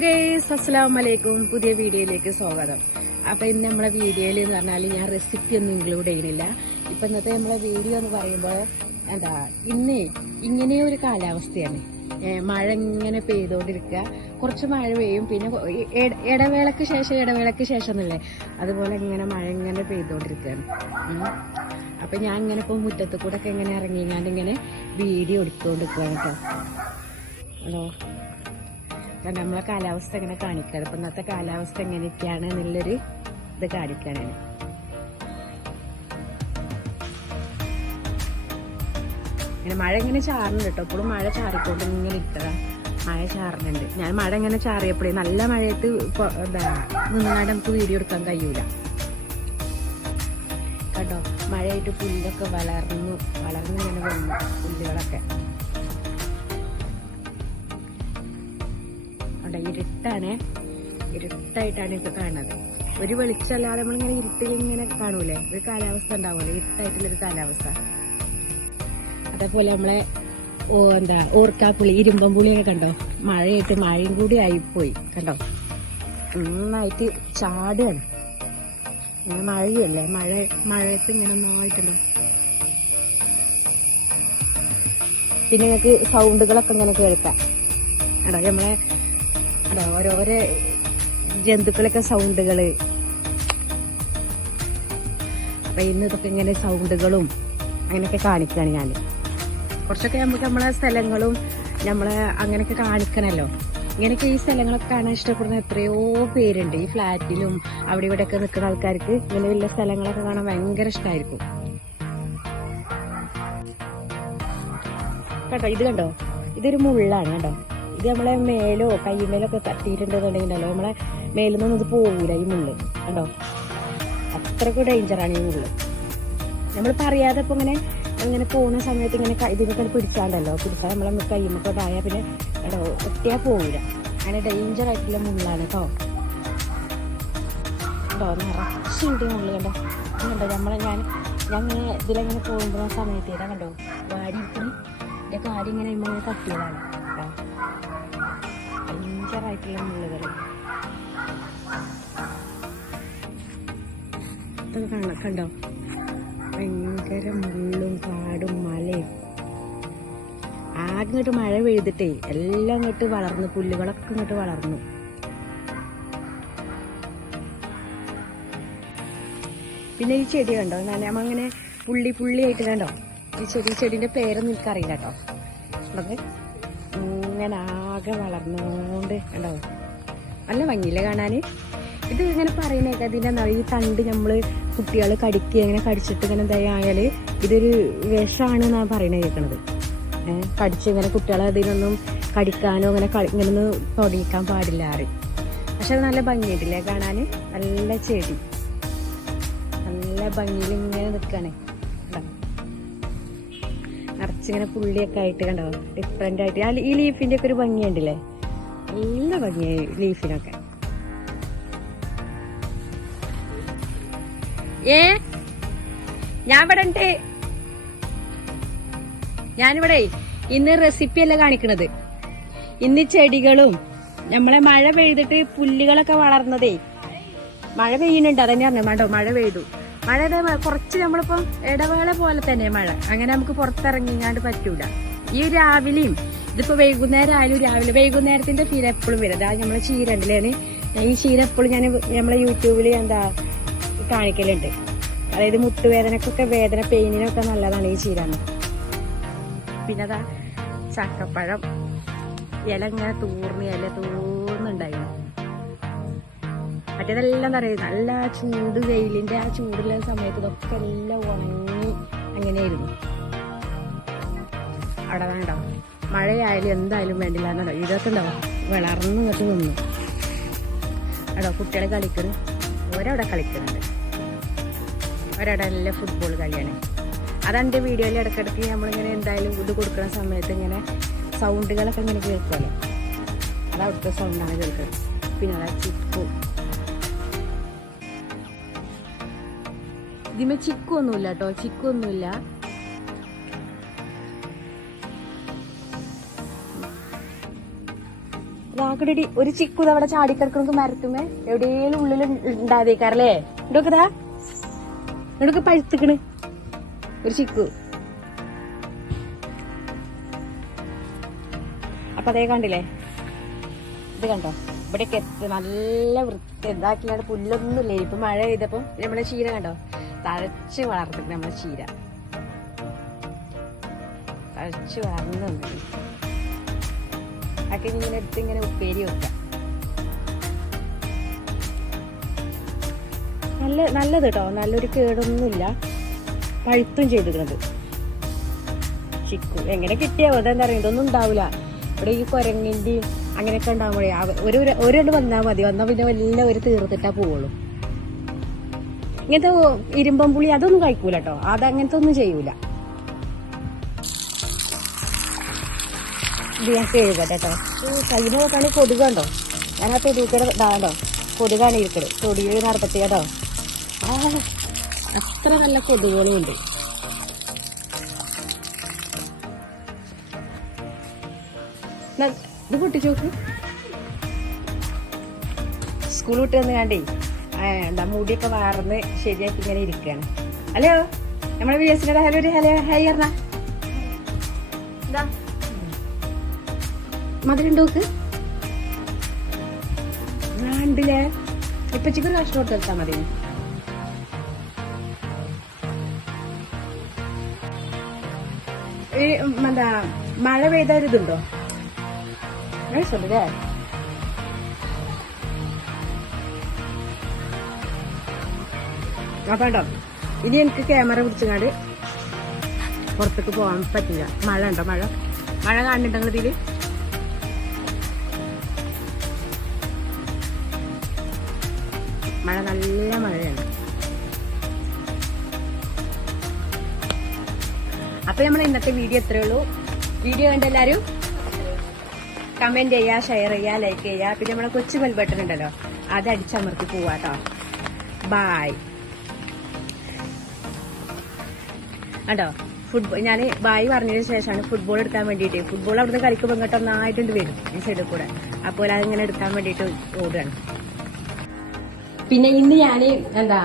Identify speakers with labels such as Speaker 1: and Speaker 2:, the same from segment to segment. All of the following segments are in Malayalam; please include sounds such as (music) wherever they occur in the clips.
Speaker 1: ഗേസ് അസ്സാം വലൈക്കും പുതിയ വീഡിയോയിലേക്ക് സ്വാഗതം. അപ്പോൾ ഇന്ന് നമ്മുടെ വീഡിയോയിൽ എന്ന് പറഞ്ഞാൽ ഞാൻ റെസിപ്പി ഒന്നും ഇൻക്ലൂഡ് ചെയ്യുന്നില്ല ഇപ്പം ഇന്നത്തെ നമ്മളെ വീഡിയോ എന്ന് പറയുമ്പോൾ എന്താ ഇന്ന് ഇങ്ങനെ ഒരു കാലാവസ്ഥയാണ്. മഴ ഇങ്ങനെ പെയ്തോണ്ടിരിക്കുക കുറച്ച് മഴ പെയ്യും. പിന്നെ ഇടവേളക്ക് ശേഷം ഇടവേളക്ക് ശേഷം എന്നല്ലേ? അതുപോലെ ഇങ്ങനെ മഴ ഇങ്ങനെ പെയ്തോണ്ടിരിക്കുകയാണ് അപ്പം ഞാൻ ഇങ്ങനെ ഇപ്പോൾ മുറ്റത്ത് കൂടെ ഒക്കെ ഇങ്ങനെ ഇറങ്ങിങ്ങാണ്ട് ഇങ്ങനെ വീഡിയോ എടുത്തുകൊണ്ടിരിക്കുകയാണ് കേട്ടോ. ഹലോ. കാരണം നമ്മളെ കാലാവസ്ഥ ഇങ്ങനെ കാണിക്കാറ്. അപ്പം ഇന്നത്തെ കാലാവസ്ഥ എങ്ങനെയൊക്കെയാണ് എന്നുള്ളൊരു ഇത് കാണിക്കുകയാണ് ഇങ്ങനെ മഴ ഇങ്ങനെ ചാറുന്നുണ്ട് കേട്ടോ. ഇപ്പോഴും മഴ ചാറിക്കൊണ്ട് ഇങ്ങനെ ഇട്ടതാ മഴ ചാറുന്നുണ്ട്. ഞാൻ മഴ ഇങ്ങനെ ചാറിയപ്പോഴേ നല്ല മഴയത്ത് എന്താ നിന്നാണ്ട് നമുക്ക് വീഡിയോ എടുക്കാൻ കഴിയൂല. കേട്ടോ മഴയായിട്ട് പുല്ലൊക്കെ വളർന്നു വളർന്നു ഇങ്ങനെ വന്നു പുല്ലുകളൊക്കെ. അവിടെ ഇരുട്ടാണ്. ഇരുട്ടായിട്ടാണ് ഇത് കാണുന്നത്. ഒരു വെളിച്ചല്ലാതെ നമ്മളിങ്ങനെ ഇരുട്ടിൽ ഇങ്ങനെ കാണൂലേ? ഒരു കാലാവസ്ഥ ഉണ്ടാവുമല്ലോ. ഇരുട്ടായിട്ടുള്ളൊരു കാലാവസ്ഥ. അതേപോലെ നമ്മളെ ഓ എന്താ ഓർക്കാപ്പുളി ഇരുമ്പമ്പുളിയൊക്കെ കണ്ടോ? മഴയായിട്ട് മഴയും കൂടി ആയിപ്പോയി. കണ്ടോ? നന്നായിട്ട് ചാടുകയാണ്. ഇങ്ങനെ മഴയല്ലേ? മഴ മഴയത്ത് ഇങ്ങനെ നന്നായിട്ടുണ്ടോ. പിന്നെ നിങ്ങൾക്ക് സൗണ്ടുകളൊക്കെ ഇങ്ങനെ കേൾക്കാം. എടാ നമ്മളെ ഓരോരോ ജന്തുക്കളൊക്കെ സൗണ്ടുകൾ. അപ്പൊ ഇന്ന് ഇതൊക്കെ ഇങ്ങനെ സൗണ്ടുകളും അങ്ങനെയൊക്കെ കാണിക്കാണ് ഞാൻ കുറച്ചൊക്കെ നമുക്ക് നമ്മളെ സ്ഥലങ്ങളും നമ്മളെ അങ്ങനെയൊക്കെ കാണിക്കണല്ലോ. ഇങ്ങനെയൊക്കെ ഈ സ്ഥലങ്ങളൊക്കെ കാണാൻ ഇഷ്ടപ്പെടുന്ന എത്രയോ പേരുണ്ട്. ഈ ഫ്ലാറ്റിലും അവിടെ ഇവിടെ ഒക്കെ നിൽക്കുന്ന ആൾക്കാർക്ക് ഇങ്ങനെ വലിയ സ്ഥലങ്ങളൊക്കെ കാണാൻ ഭയങ്കര ഇഷ്ടമായിരിക്കും കേട്ടോ ഇത് കണ്ടോ? ഇതൊരു മുള്ളാണ് കേട്ടോ ഇത് നമ്മളെ മേലോ കൈമേലോ ഒക്കെ തട്ടിയിട്ടുണ്ടെന്നുണ്ടെങ്കിലല്ലോ നമ്മളെ മേലിൽ നിന്നും ഇത് പോകൂല ഈ മുള്ള്. കണ്ടോ? അത്രയ്ക്ക് ഡേഞ്ചറാണ് ഈ മുള്ള്. നമ്മൾ പറയാതെ ഇപ്പൊ ഇങ്ങനെ ഇങ്ങനെ പോകുന്ന സമയത്ത് ഇങ്ങനെ ഇതിനൊക്കെ പിടിച്ചാണ്ടല്ലോ. പിടിച്ചാൽ നമ്മളെ കൈമൊക്കെ ഉണ്ടായാൽ പിന്നെ കേട്ടോ ഒറ്റയാ പോകൂല അങ്ങനെ ഡേഞ്ചർ ആയിട്ടുള്ള മുള്ളാണ് കേട്ടോ. കണ്ടോ? നിറച്ചുണ്ട് മുള്ള് കണ്ടോ? കണ്ടോ? നമ്മളെ ഞാൻ ഇങ്ങനെ ഇതിലെങ്ങനെ പോകുമ്പോൾ സമയത്ത് കണ്ടോ? വാരി ഇരിക്കണ എന്റെ കാര്യം ഇങ്ങനെ ഇമ്മ തട്ടിയതാണ്. ആയിട്ടുള്ള മുള്ളുകൾ കണ്ടോ? ഭയങ്കര മുള്ളും കാടും മലയും. ആകെ ഇങ്ങോട്ട് മഴ പെയ്തിട്ടേ എല്ലാം ഇങ്ങോട്ട് വളർന്നു പുല്ലുകളൊക്കെ ഇങ്ങോട്ട് വളർന്നു. പിന്നെ ഈ ചെടി കണ്ടോ? നനയാമ അങ്ങനെ പുള്ളി പുള്ളിയായിട്ട് കണ്ടോ? ഈ ചെടി ചെടിന്റെ പേരൊന്നും എനിക്കറിയില്ല കേട്ടോ. അത് ഇങ്ങനെ ആകെ വളർന്നുകൊണ്ട് ഉണ്ടാവും നല്ല ഭംഗിയില്ലേ കാണാൻ ഇത് ഇങ്ങനെ പറയുന്നേക്കാ ഇതിന്റെ എന്താ ഈ തണ്ട് നമ്മൾ കുട്ടികൾ കടിക്കുക ഇങ്ങനെ കടിച്ചിട്ട് ഇങ്ങനെ എന്തായാൽ ഇതൊരു വിഷമാണ് എന്നാണ് പറയുന്നത് കേൾക്കണത്. കടിച്ച് ഇങ്ങനെ കുട്ടികളെ അതിനൊന്നും കടിക്കാനോ അങ്ങനെ കളി ഇങ്ങനെ ഒന്ന് തൊടിയിക്കാൻ പാടില്ല ആറ് പക്ഷെ അത് നല്ല ഭംഗിയായിട്ടില്ലേ കാണാൻ നല്ല ചെടി. നല്ല ഭംഗിയിൽ ഇങ്ങനെ നിൽക്കാണ് നിറച്ചിങ്ങനെ പുള്ളിയൊക്കെ ആയിട്ട് കണ്ടോ? ഡിഫറെന്റ് ആയിട്ട്. ഈ ലീഫിന്റെ ഒക്കെ ഒരു ഭംഗിയുണ്ടല്ലേ? നല്ല ഭംഗിയായി ലീഫിനൊക്കെ ഏ? ഞാൻ ഇവിടെ ഉണ്ട്. ഞാനിവിടെ. ഇന്ന് റെസിപ്പി അല്ല കാണിക്കണത്. ഇന്ന് ചെടികളും നമ്മളെ മഴ പെയ്തിട്ട് പുല്ലുകളൊക്കെ വളർന്നതേ. മഴ പെയ്യുന്നുണ്ട് അതന്നെ പറഞ്ഞു വേണ്ടോ മഴ പെയ്തു. മഴ കുറച്ച് നമ്മളിപ്പം ഇടവേള പോലെ തന്നെ മഴ. അങ്ങനെ നമുക്ക് പുറത്തിറങ്ങിങ്ങാണ്ട് പറ്റൂല. ഈ രാവിലെയും ഇതിപ്പോ വൈകുന്നേരം ആയാലും രാവിലെ വൈകുന്നേരത്തിന്റെ ഫീൽ എപ്പോഴും വരും. അതാ നമ്മളെ ചീര ഉണ്ടല്ലേ ഈ ചീര എപ്പോഴും ഞാൻ നമ്മളെ യൂട്യൂബിൽ എന്താ കാണിക്കലുണ്ട്. അതായത് മുട്ടുവേദനക്കൊക്കെ വേദന പെയിനിനൊക്കെ നല്ലതാണ് ഈ ചീര പിന്നെ അതാ ചക്കപ്പഴം. ഇല ഇങ്ങനെ തൂർന്ന് ഇല മറ്റേതെല്ലാം പറയുക നല്ല ചൂട് വെയിലിന്റെ ആ ചൂടുള്ള സമയത്ത് ഇതൊക്കെ എല്ലാം ഉണങ്ങി അങ്ങനെയായിരുന്നു. അവിടെ വേണ്ട മഴയായാലും എന്തായാലും വേണ്ടില്ല എന്നുണ്ടോ ഇതൊക്കെ ഉണ്ടാവും വിളർന്ന് ഇങ്ങോട്ട് നിന്നു. അടോ കുട്ടികളെ കളിക്കുന്നു ഒരവിടെ കളിക്കുന്നുണ്ട് ഒരവിടെ നല്ല ഫുട്ബോൾ കളിയാണ്. അതാണ് എന്റെ വീഡിയോയിൽ ഇടയ്ക്കിടയ്ക്ക് നമ്മളിങ്ങനെ എന്തായാലും ഇത് കൊടുക്കുന്ന സമയത്ത് ഇങ്ങനെ സൗണ്ടുകളൊക്കെ ഇങ്ങനെ കേൾക്കുമല്ലോ അത് അവിടുത്തെ സൗണ്ടാണ് കേൾക്കുന്നത് പിന്നെ അതാ ചിക്കു ഇതിമേ ചിക്കു ഒന്നുമില്ല കേട്ടോ ചിക്കു ഒന്നുമില്ല ഇത് ആകടി ഒരു ചിക്കു അവിടെ ചാടിക്കിടക്കണക്ക് മരത്തുമേ. എവിടെയും ഉള്ളിൽ ഉണ്ടാതേക്കാറല്ലേ ഇടൊക്കെതാ ഇടൊക്കെ പഴുത്തിക്കണ്. ഒരു ചിക്കു. അപ്പൊ അതേ കണ്ടില്ലേ? ഇത് കണ്ടോ? ഇവിടെയൊക്കെ എത്തി നല്ല വൃത്തി എന്താക്കിയാണ് പുല്ലൊന്നുമില്ല? ഇപ്പൊ മഴ പെയ്തപ്പോ നമ്മളെ ചീര കണ്ടോ? തഴച്ച് വളർത്തിട്ട് നമ്മൾ ചീര. തഴച്ച് വളർന്നു അതൊക്കെ ഇങ്ങനെ എടുത്ത് ഇങ്ങനെ ഉപ്പേരി വെക്കാം നല്ല നല്ലത് കേട്ടോ നല്ലൊരു കേടൊന്നുമില്ല. പഴുത്തും ചെയ്തിരുന്നത് ചിക്കു എങ്ങനെ കിട്ടിയാവോ അതെന്താ പറയുക ഇതൊന്നും ഉണ്ടാവില്ല ഇവിടെ ഈ കൊരങ്ങിന്റെയും അങ്ങനെയൊക്കെ ഉണ്ടാകുമ്പോഴേ ഒരു ഒരു- ഒരെണ്ണം വന്നാൽ മതി. വന്നാൽ പിന്നെ വല്ല ഒരു തീർത്തിട്ടാ പോവുള്ളൂ. ഇങ്ങനത്തെ ഇരുമ്പം പുളി അതൊന്നും കഴിക്കൂല കേട്ടോ അത് അങ്ങനത്തെ ഒന്നും ചെയ്യൂല. ഞാൻ കഴുകട്ടെ കേട്ടോ കയ്യിൽ നോക്കാണ് കൊതുകുണ്ടോ ഞാൻ ആ തൊടുക്കട ഇതാണ്ടോ കൊതുകാണ് ഇരിക്കട് തൊടിയിൽ നടപ്പത്തി കേട്ടോ ആ അത്ര നല്ല കൊതുകുകളും ഉണ്ട്. ഇത് പൊട്ടിച്ചോക്ക് സ്കൂൾ വിട്ട് വന്ന് കണ്ടേ എന്താ മുടിയൊക്കെ വാർന്ന് ശരിയാക്കി ഇങ്ങനെ ഇരിക്കുകയാണ് ഹലോ നമ്മളെ എസ് ഹലോ ഒരു ഹലോ ഹൈ അറിഞ്ഞ മധുരണ്ടോക്ക് ണ്ടില്ലേ ഇപ്പൊ ചിക്കൻ കഷ്ടം കൊടുത്ത് വെച്ചാൽ മതി. എന്താ മഴ പെയ്ത ഒരു ഇതുണ്ടോ? അല്ലേ അപ്പൊ ഇനി എനിക്ക് ക്യാമറ പിടിച്ചങ്ങാട് പുറത്തേക്ക് പോകാൻ പറ്റില്ല. മഴ ഉണ്ടോ? മഴ? മഴ കാണുന്നുണ്ടെങ്കിൽ ഇതിൽ മഴ നല്ല മഴയാണ്. അപ്പൊ നമ്മൾ ഇന്നത്തെ വീഡിയോ എത്രയേ ഉള്ളൂ. വീഡിയോ കണ്ട എല്ലാരും കമന്റ് ചെയ്യാ ഷെയർ ചെയ്യാ ലൈക്ക് ചെയ്യാ. പിന്നെ നമ്മളെ കൊച്ചു ബെൽ ബട്ടൺ ഉണ്ടല്ലോ അത് അടിച്ചമർത്തി പോവാട്ടോ. ബായ് കണ്ടോ? ഫുട്ബോൾ ഞാൻ ബായി പറഞ്ഞതിന് ശേഷമാണ് ഫുട്ബോൾ എടുക്കാൻ വേണ്ടിയിട്ട്. ഫുട്ബോൾ അവിടുന്ന് കളിക്കുമ്പോൾ ഇങ്ങോട്ട് ഒന്നായിട്ടുണ്ട് വരും ഈ സൈഡിൽ കൂടെ. അപ്പോൾ അതിങ്ങനെ എടുക്കാൻ വേണ്ടിയിട്ട് ഓടുകയാണ് പിന്നെ ഇന്ന് ഞാൻ എന്താ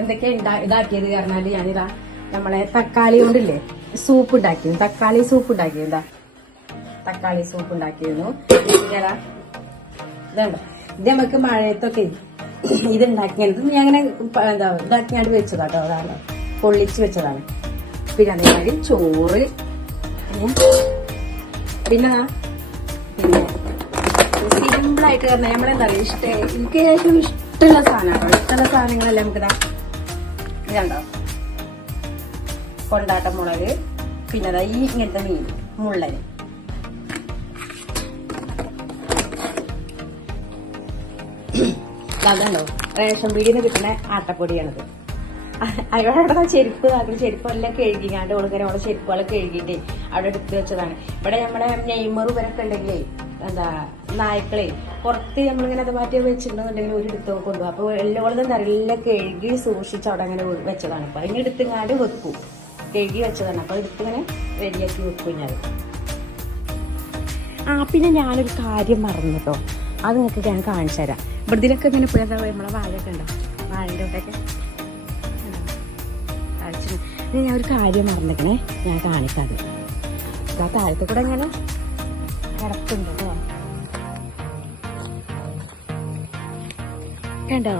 Speaker 1: എന്തൊക്കെ ഇതാക്കിയത് പറഞ്ഞാൽ ഞാനിതാ നമ്മളെ തക്കാളി കൊണ്ടില്ലേ സൂപ്പ് ഉണ്ടാക്കിയത് തക്കാളി സൂപ്പ് ഉണ്ടാക്കിയത് തക്കാളി സൂപ്പ് ഉണ്ടാക്കിയിരുന്നു. ഇതുണ്ടോ? ഇത് നമുക്ക് മഴയത്തൊക്കെ ഇത് ഉണ്ടാക്കിയത് ഞാൻ അങ്ങനെ എന്താ ഇതാക്കിയാണ്ട് വെച്ചതാട്ടോ. അതാണ് പൊള്ളിച്ച് വെച്ചതാണ്. പിന്നെ അതേമാതിരി ചോറ് പിന്നെ പിന്നെ സിമ്പിളായിട്ട് പറഞ്ഞാൽ നമ്മളെന്താ പറയുക ഇഷ്ട എനിക്ക് ഏറ്റവും ഇഷ്ടമുള്ള സാധനമാണ് ഇഷ്ടമുള്ള സാധനങ്ങളെല്ലാം നമുക്ക് ഇതാ ഇതുണ്ടോ കൊണ്ടാട്ട മുളക് പിന്നെ അതാ ഈ ഇങ്ങനത്തെ മീൻ മുള്ളന്. അതുണ്ടോ റേഷൻ പീടിയിൽ നിന്ന് കിട്ടുന്ന ആട്ടപ്പൊടിയാണത്. അവിടെ ചെരുപ്പ് അതിൽ ചെരുപ്പ് എല്ലാം കഴുകിങ്ങാണ്ട് ഓളിങ്ങനെ ഓളെ ചെരുപ്പുകളൊക്കെ കഴുകിയിട്ട് അവിടെ എടുത്ത് വെച്ചതാണ്. ഇവിടെ നമ്മുടെ നെയ്മർ ഇവരൊക്കെ ഉണ്ടെങ്കിലേ എന്താ നായ്ക്കളെ പുറത്ത് നമ്മളിങ്ങനെ അത് മാറ്റി വെച്ചിട്ടുണ്ടെന്നുണ്ടെങ്കിൽ ഒരു എടുത്ത് കൊണ്ടുപോകും. അപ്പൊ എല്ലോളം നല്ല എല്ലാം കഴുകി സൂക്ഷിച്ച് അവിടെ അങ്ങനെ വെച്ചതാണ്. അപ്പൊ അതിന് എടുത്തിങ്ങാണ്ട് വെക്കും. കഴുകി വെച്ചതാണ്. അപ്പൊ എടുത്തിങ്ങനെ റെഡിയാക്കി വെക്കും ഞാൻ ആ പിന്നെ ഞാനൊരു കാര്യം മറന്നു കേട്ടോ അത് നിങ്ങൾക്ക് ഞാൻ കാണിച്ചു തരാം ഇവിടത്തിലൊക്കെ ഇങ്ങനെ പോയതാ നമ്മളെ വാഴയൊക്കെ ഉണ്ടോ? വാഴന്റെ കാണിച്ചു ഇനി ഞാൻ ഒരു കാര്യം മറന്നിക്കണേ ഞാൻ കാണിക്കാതെ. ആ താഴത്തെ കൂടെ ഇങ്ങനെ കിടപ്പുണ്ട് കേട്ടോ. കണ്ടോ?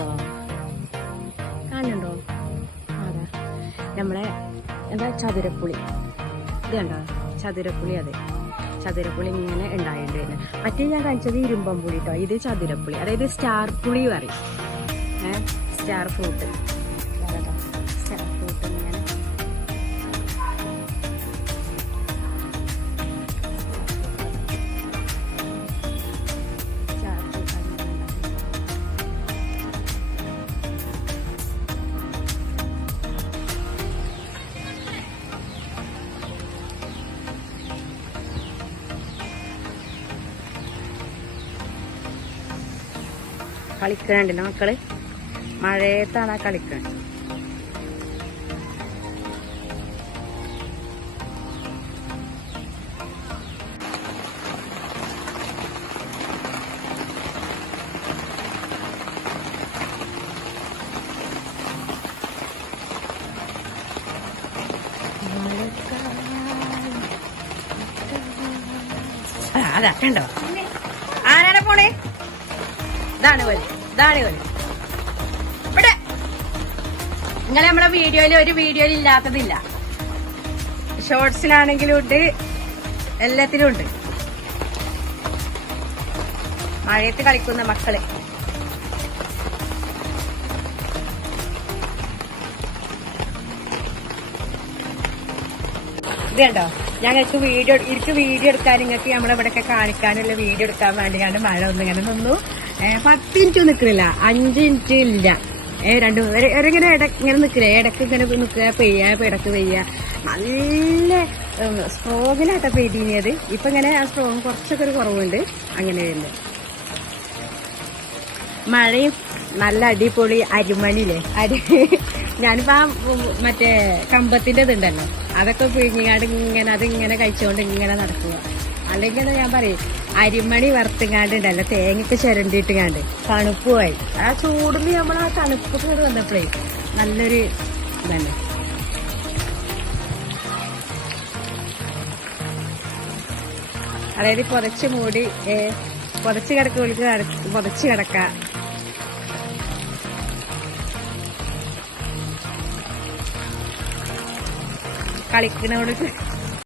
Speaker 1: കാണുന്നുണ്ടോ? അതാ. നമ്മളെ എന്താ ചതുരപ്പുളി. ഇത് കണ്ടോ? ചതുരപ്പുളി അതെ. ചതുരപ്പുളി ഇങ്ങനെ ഉണ്ടായിട്ടുണ്ട് മറ്റേ ഞാൻ കാണിച്ചത് ഇരുമ്പം പുളി കേട്ടോ ഇത് ചതുരപ്പുളി. അതായത് സ്റ്റാർ പുളി പറയും. Star fruit. കളിക്കണുണ്ടല്ലോ മക്കൾ? മഴയത്താണ് ആ കളിക്കണത് അതാ കണ്ടോ? ആരാണ് പോണേ? ഇതാണ് പോലെ ഇതാണ് പോലെ ഇവിടെ. നമ്മളെ വീഡിയോയിൽ ഒരു വീഡിയോയിൽ ഇല്ലാത്തതില്ല. ഷോർട്സിലാണെങ്കിലും ഉണ്ട്. എല്ലാത്തിലും ഉണ്ട്. മഴയത്ത് കളിക്കുന്ന മക്കൾ. ഇത് കണ്ടോ? ഞങ്ങൾക്ക് വീഡിയോ എനിക്ക് വീഡിയോ എടുക്കാൻ നിങ്ങൾക്ക് നമ്മളിവിടെയൊക്കെ കാണിക്കാനുള്ള വീഡിയോ എടുക്കാൻ വേണ്ടി ഞാൻ മഴ ഒന്നും ഇങ്ങനെ നിന്നു. പത്ത് മിനിറ്റ് നിക്കണില്ല. അഞ്ച് മിനിറ്റ് ഇല്ല. ഏ രണ്ട് ഇങ്ങനെ ഇട ഇങ്ങനെ നിക്കില്ല ഇടയ്ക്ക് ഇങ്ങനെ നിക്കുക പെയ്യ ഇടയ്ക്ക് പെയ്യ. നല്ല സ്ട്രോങ്ങിലാട്ടോ പെയ്തിനിയത് ഇപ്പൊ ഇങ്ങനെ ആ സ്ട്രോങ് കുറച്ചൊക്കെ ഒരു കുറവുണ്ട്. അങ്ങനെ വരുന്നത് മഴയും നല്ല അടിപൊളി അരിമണിയില്ലേ? അരി (laughs) ഞാനിപ്പോ ആ മറ്റേ കമ്പത്തിന്റെ ഇതുണ്ടല്ലോ. അതൊക്കെ പിഴിഞ്ഞാണ്ട് ഇങ്ങനെ അതിങ്ങനെ കഴിച്ചുകൊണ്ട് ഇങ്ങനെ നടക്കുക. അല്ലെങ്കിൽ ഞാൻ പറയും അരിമണി വറുത്തുങ്ങാണ്ട് ഉണ്ടല്ലോ തേങ്ങയ്ക്ക് ചിരണ്ടിയിട്ടുങ്ങാണ്ട് തണുപ്പുമായി. ആ ചൂടിന് നമ്മൾ ആ തണുപ്പൊക്കെ ഇങ്ങോട്ട് വന്നപ്പോഴേ നല്ലൊരു ഇതല്ലേ അതായത് പുതച്ച് മൂടി ഏ, പുതച്ച് കിടക്കുമ്പോൾക്ക് പുതച്ച് കിടക്ക. കളിക്കണോട്